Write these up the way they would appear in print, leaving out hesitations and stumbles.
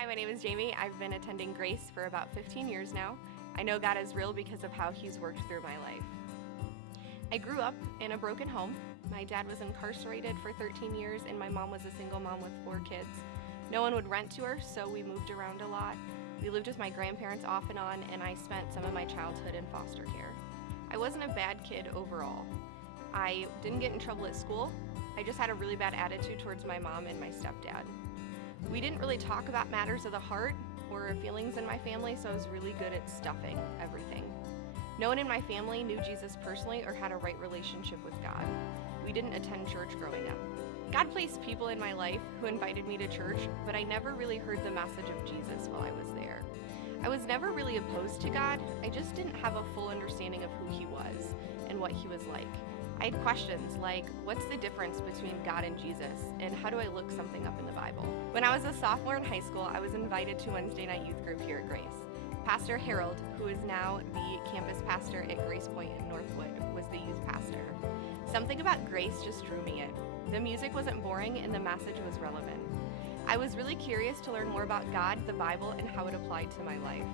Hi, my name is Jamie. I've been attending Grace for about 15 years now. I know God is real because of how He's worked through my life. I grew up in a broken home. My dad was incarcerated for 13 years and my mom was a single mom with 4 kids. No one would rent to her, so we moved around a lot. We lived with my grandparents off and on, and I spent some of my childhood in foster care. I wasn't a bad kid overall. I didn't get in trouble at school. I just had a really bad attitude towards my mom and my stepdad. We didn't really talk about matters of the heart or feelings in my family, so I was really good at stuffing everything. No one in my family knew Jesus personally or had a right relationship with God. We didn't attend church growing up. God placed people in my life who invited me to church, but I never really heard the message of Jesus while I was there. I was never really opposed to God. I just didn't have a full understanding of who He was and what He was like. I had questions like, what's the difference between God and Jesus, and how do I look something up in the Bible? When I was a sophomore in high school, I was invited to Wednesday night youth group here at Grace. Pastor Harold, who is now the campus pastor at Grace Point in Northwood, was the youth pastor. Something about Grace just drew me in. The music wasn't boring and the message was relevant. I was really curious to learn more about God, the Bible, and how it applied to my life.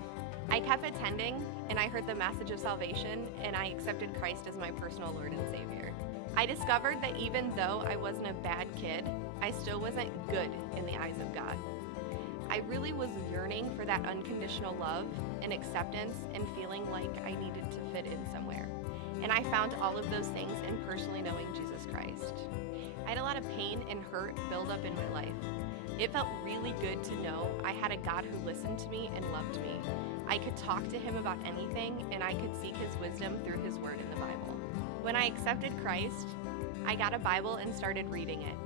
I kept attending, and I heard the message of salvation, and I accepted Christ as my personal Lord and Savior. I discovered that even though I wasn't a bad kid, I still wasn't good in the eyes of God. I really was yearning for that unconditional love and acceptance and feeling like I needed to fit in somewhere. And I found all of those things in personally knowing Jesus Christ. I had a lot of pain and hurt build up in my life. It felt really good to know I had a God who listened to me and loved me. I could talk to Him about anything, and I could seek His wisdom through His Word in the Bible. When I accepted Christ, I got a Bible and started reading it.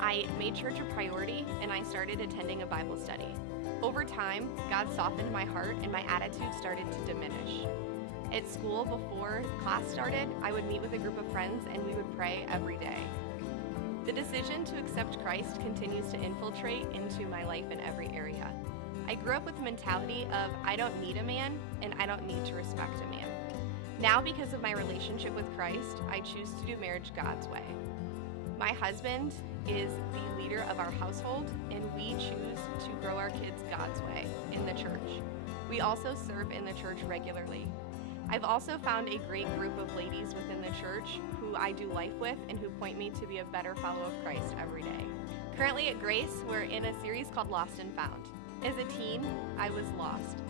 I made church a priority, and I started attending a Bible study. Over time, God softened my heart, and my attitude started to diminish. At school, before class started, I would meet with a group of friends, and we would pray every day. The decision to accept Christ continues to infiltrate into my life in every area. I grew up with the mentality of I don't need a man and I don't need to respect a man. Now, because of my relationship with Christ, I choose to do marriage God's way. My husband is the leader of our household, and we choose to grow our kids God's way in the church. We also serve in the church regularly. I've also found a great group of ladies within the church who I do life with and who point me to be a better follower of Christ every day. Currently at Grace, we're in a series called Lost and Found. As a teen, I was lost.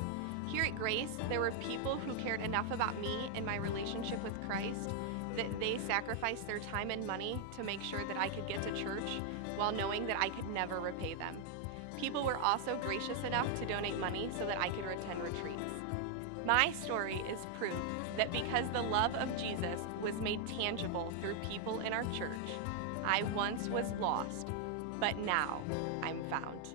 Here at Grace, there were people who cared enough about me and my relationship with Christ that they sacrificed their time and money to make sure that I could get to church while knowing that I could never repay them. People were also gracious enough to donate money so that I could attend retreats. My story is proof that because the love of Jesus was made tangible through people in our church, I once was lost, but now I'm found.